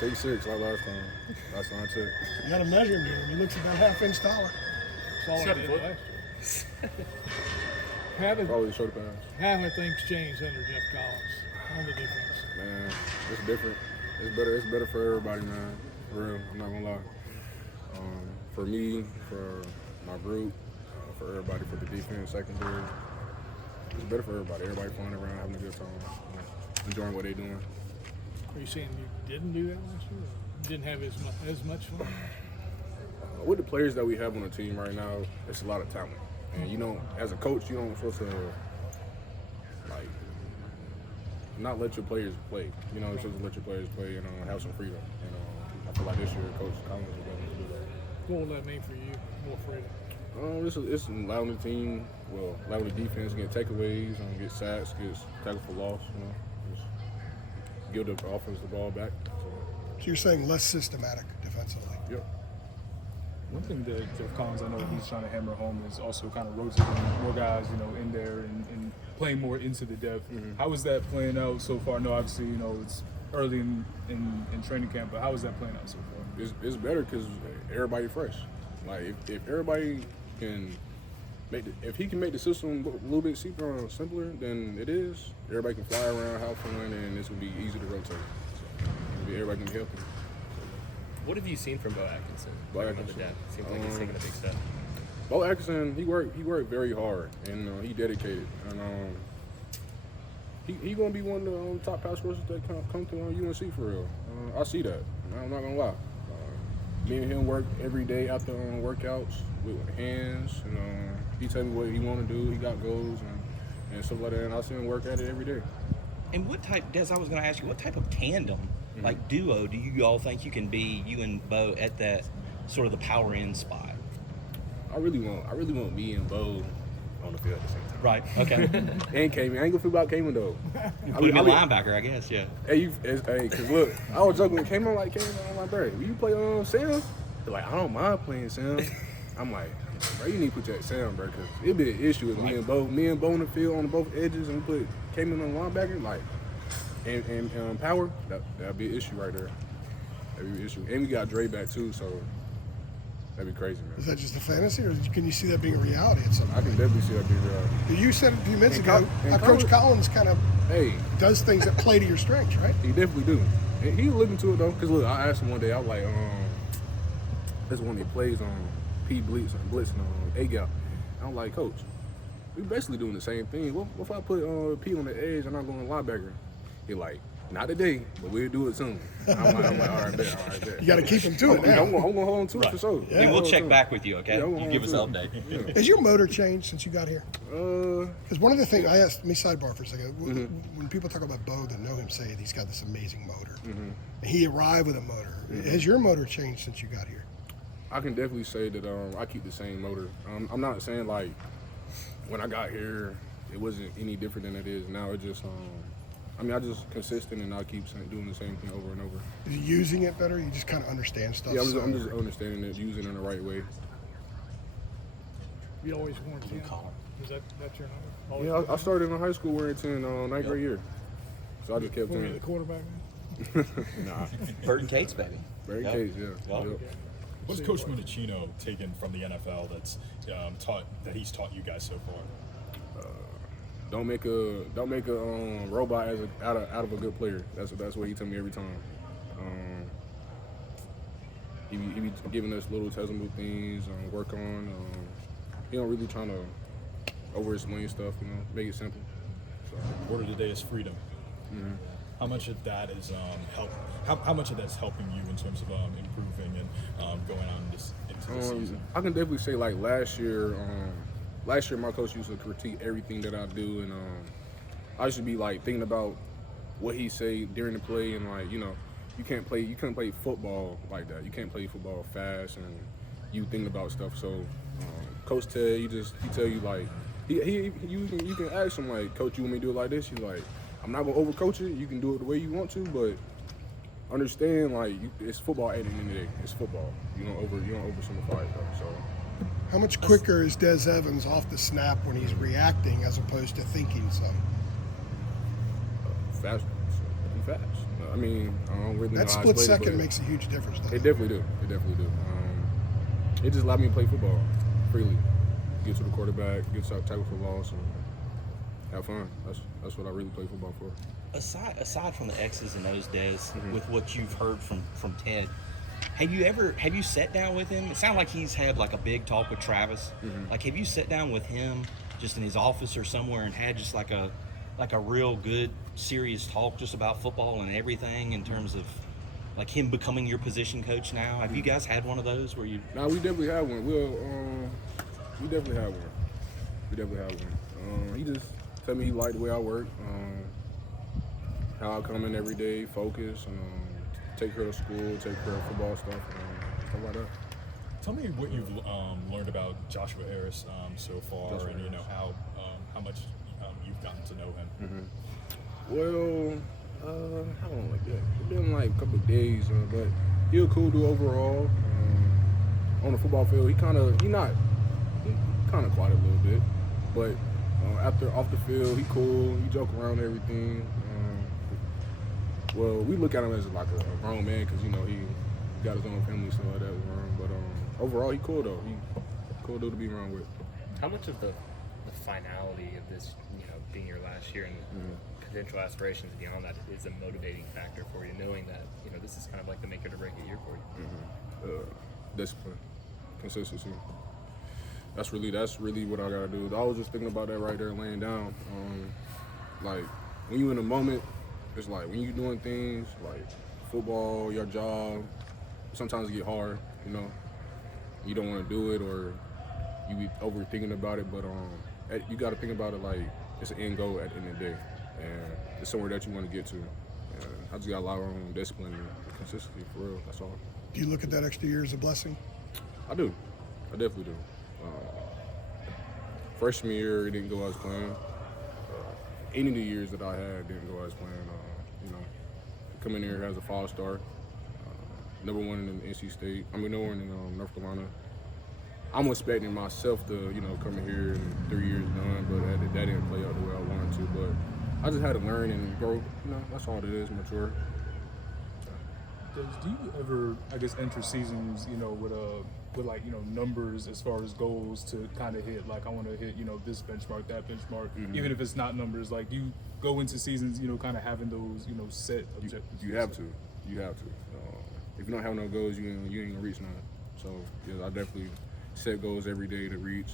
6'6", like last time. Last time I checked. You got to measure him, He looks about half-inch taller. That's all I 7 did foot. last year. How did Probably the shorter pass. how have things changed under Jeff Collins on the defense? Man, it's different. It's better. It's better for everybody, man. For real, I'm not gonna lie. For me, for my group, for everybody, for the defense, secondary, it's better for everybody. Everybody flying around, having a good time, enjoying what they're doing. Are you saying you didn't do that last year? You didn't have as much fun? With the players that we have on the team right now, it's a lot of talent. And you know, as a coach, you don't supposed to like not let your players play. You know, you're supposed to let your players play and have some freedom. And I feel like this year, Coach Collins is going to do that. What will that mean for you? More freedom? It's allowing the team, allowing the defense get takeaways, get sacks, get tackle for loss. You know, just give the offense the ball back. So you're saying less systematic defensively? Yep. One thing that Jeff Collins, I know he's trying to hammer home is also kind of rotating more guys, in there and playing more into the depth. Mm-hmm. How is that playing out so far? No, obviously, it's early in training camp, but how is that playing out so far? It's better because everybody fresh. Like if everybody can if he can make the system a little bit simpler than it is, everybody can fly around, have fun, and this will be easy to rotate. So everybody can be healthy. What have you seen from Bo Atkinson? Bo On the Atkinson. depth? Seems like he's taking a big step. Bo Atkinson, he worked very hard, and he dedicated, and he gonna be one of the top pass rushers that come to UNC for real. I see that. I'm not gonna lie. Me and him work every day after workouts with hands, and he tell me what he want to do. He got goals and stuff like that, and I see him work at it every day. And what type, Des, I was going to ask you, what type of tandem, like duo, do you all think you can be, you and Bo, at that sort of the power end spot? I really want me and Bo on the field at the same time. Right. Okay. And Cayman. I ain't gonna feel about Cayman though. Put him in linebacker, I guess. Yeah. Hey, cause look, I was joking with Cayman. I'm like, Cayman, I'm like, bro, will you play Sam? They're like, I don't mind playing Sam. I'm like, bro, you need to put you at Sam, bro, cause it'd be an issue with me and Bo on the field on both edges, and we put Cayman on linebacker, like, and power. That'd be an issue right there. That'd be an issue. And we got Dre back too, so. That'd be crazy, man. Is that just a fantasy, or can you see that being a reality at some point? I can definitely see that being a reality. You said a few minutes And ago how Coach Collins kind of does things that play to your strengths, right? He definitely do. And he was looking to it though, cause look, I asked him one day. I was like, this one he plays on P Blitz and A Gap. I'm like, Coach, we basically doing the same thing. What if I put P on the edge and I'm going linebacker? He like, not today, but we'll do it soon. I'm like, all right, bet. You got to keep him to it now. I'm gonna hold on to it for sure. Yeah, we'll check back with you, okay? Yeah, you give us an update. Yeah. Has your motor changed since you got here? Because one of the things I asked, let me sidebar for a second. When people talk about Bo that know him say he's got this amazing motor. He arrived with a motor. Has your motor changed since you got here? I can definitely say that I keep the same motor. I'm not saying like when I got here it wasn't any different than it is now. It just I just consistent and I keep doing the same thing over and over. Is you using it better? You just kind of understand stuff? Yeah, I'm just understanding it, using it in the right way. You always worn 10. Is that your number? Yeah, I started in high school wearing 10 ninth grade year. So I just kept Were you 10. the quarterback? Nah. Burton Cates, baby. Very Yep. case, yeah. Yep. Yep. What's Coach Monachino taken from the NFL that's he's taught you guys so far? Don't make a robot out of a good player. That's what he tell me every time. He be giving us little tangible things work on. He don't really trying to over-explain stuff. Make it simple. So. Word of the day is freedom. Mm-hmm. How much of that is How much of that's helping you in terms of improving and going on into the season? I can definitely say like last year my coach used to critique everything that I do, and I used to be like thinking about what he say during the play, and like you couldn't play football like that. You can't play football fast, and you thinking about stuff. So Coach Ted, he tell you like you can ask him like, Coach, you want me to do it like this? He's like, I'm not gonna overcoach it. You can do it the way you want to, but understand like it's football at the end of the day. It's football. You don't oversimplify it though. So. How much quicker is Des Evans off the snap when he's reacting as opposed to thinking some? Fast. Be fast. I mean, I don't really know That how I split explain second it, but makes a huge difference. Doesn't it definitely do. It definitely do. It just allowed me to play football freely. Get to the quarterback, get to tackle for loss, and have fun. That's what I really play football for. Aside from the X's and O's, Des, with what you've heard from Ted, have you sat down with him? It sounds like he's had like a big talk with Travis. Like, have you sat down with him just in his office or somewhere and had just like a real good serious talk just about football and everything in terms of like him becoming your position coach now? Have you guys had one of those where you? Nah, we definitely had one. We definitely had one. We definitely had one. He just tell me he liked the way I work, how I come in every day, focus, take care of school, take care of football stuff like that. Tell me what you've learned about Joshua Harris so far, and you know how much you've gotten to know him. Well, how long like that? It's been like a couple of days, but he's a cool dude overall. On the football field, he kind of quiet a little bit, but after off the field, he cool. He joke around and everything. Well, we look at him as like a grown man because you know he got his own family, stuff like that. But overall, he cool though. He cool dude to be around with. How much of the finality of this, you know, being your last year and potential aspirations beyond that is a motivating factor for you, knowing that, you know, this is kind of like the make it or break it year for you? Discipline, consistency. That's really what I gotta do. I was just thinking about that right there, laying down. Like when you in the moment, it's like when you doing things like football, your job. Sometimes it get hard, you know. You don't want to do it, or you be overthinking about it. But you got to think about it like it's an end goal at the end of the day, and it's somewhere that you want to get to. And I just got a lot of discipline and consistency for real. That's all. Do you look at that extra year as a blessing? I do. I definitely do. Freshman year, it didn't go as planned. Any of the years that I had didn't go as planned. You know, coming here as a 5-star, number one in NC State. Number one in North Carolina. I'm expecting myself to, you know, come in here in 3 years done, but that didn't play out the way I wanted to. But I just had to learn and grow. You know, that's all it is, mature. Do you ever, I guess, enter seasons, you know, with like, you know, numbers as far as goals to kind of hit, like I want to hit, you know, this benchmark, that benchmark, even if it's not numbers, like you go into seasons, you know, kind of having those, you know, set objectives? You have to. If you don't have no goals, you ain't gonna reach none. So yeah, I definitely set goals every day to reach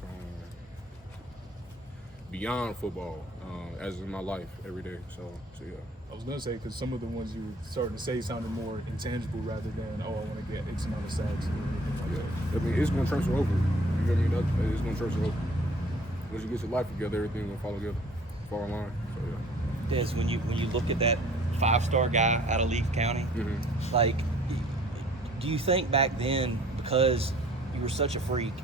beyond football, as in my life every day. So yeah. I was gonna say, because some of the ones you were starting to say sounded more intangible rather than, oh, I want to get X amount of sacks or anything like that. I mean, it's gonna transfer over. You know what I mean? It's gonna transfer over. Once you get your life together, everything gonna fall in line. So yeah. Des, when you look at that 5-star guy out of Leaf County, like, do you think back then, because you were such a freak,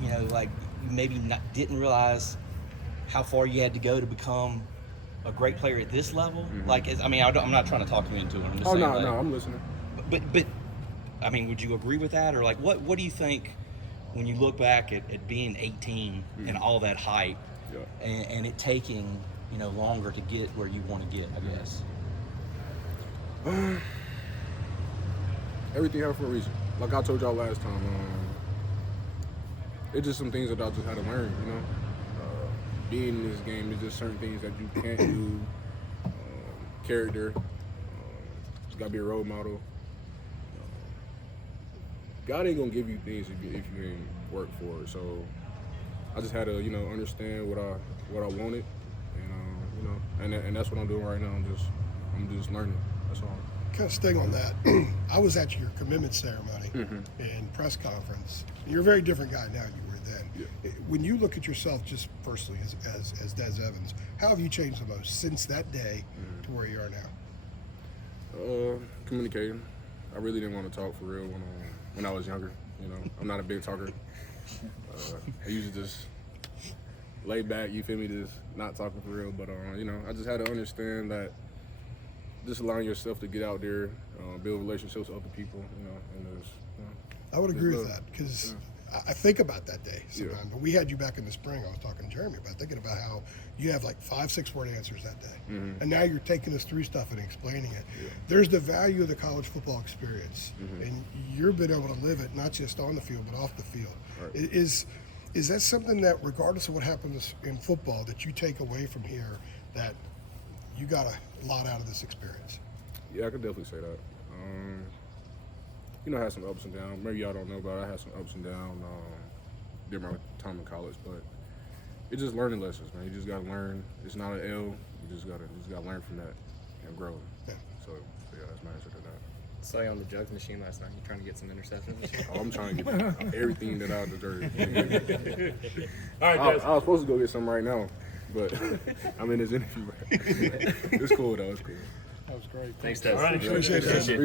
you know, like you maybe didn't realize how far you had to go to become a great player at this level? Like, I mean, I'm not trying to talk you into it. I'm just saying, no, like, I'm listening. But I mean, would you agree with that, or like, what do you think when you look back at being 18 and all that hype, and it taking, you know, longer to get where you want to get, I guess? Everything happened for a reason. Like I told y'all last time, it's just some things that I just had to learn, you know. Being in this game, there's just certain things that you can't do. Character, you gotta be a role model. God ain't gonna give you things if you ain't work for it. So I just had to, you know, understand what I wanted, and you know, and that's what I'm doing right now. I'm just learning. That's all. Kind of staying on that, I was at your commitment ceremony and press conference. You're a very different guy now than you were then. Yeah. When you look at yourself just personally as Des Evans, how have you changed the most since that day to where you are now? Communicating. I really didn't want to talk for real when I was younger. You know, I'm not a big talker. I usually just lay back, you feel me, just not talking for real. But you know, I just had to understand that just allowing yourself to get out there, build relationships with other people, you know, and just, you know, I would agree with that because I think about that day sometimes. When we had you back in the spring, I was talking to Jeremy about thinking about how you have like 5, 6 word answers that day. And now you're taking us through stuff and explaining it. There's the value of the college football experience. And you've been able to live it, not just on the field, but off the field. Right. Is that something that, regardless of what happens in football, that you take away from here, that you got a lot out of this experience? Yeah, I could definitely say that. You know, I had some ups and downs. Maybe y'all don't know, but I had some ups and downs during my time in college. But it's just learning lessons, man. You just gotta learn. It's not an L. You just gotta learn from that and grow. Yeah. So yeah, that's my answer to that. Saw you on the jugs machine last night. You trying to get some interceptions? Oh, I'm trying to get everything that I deserve. All right, I guys. was supposed to go get some right now, but I'm in this interview. It's cool though. It's cool. That was great. Thanks, All Des. right. Appreciate it.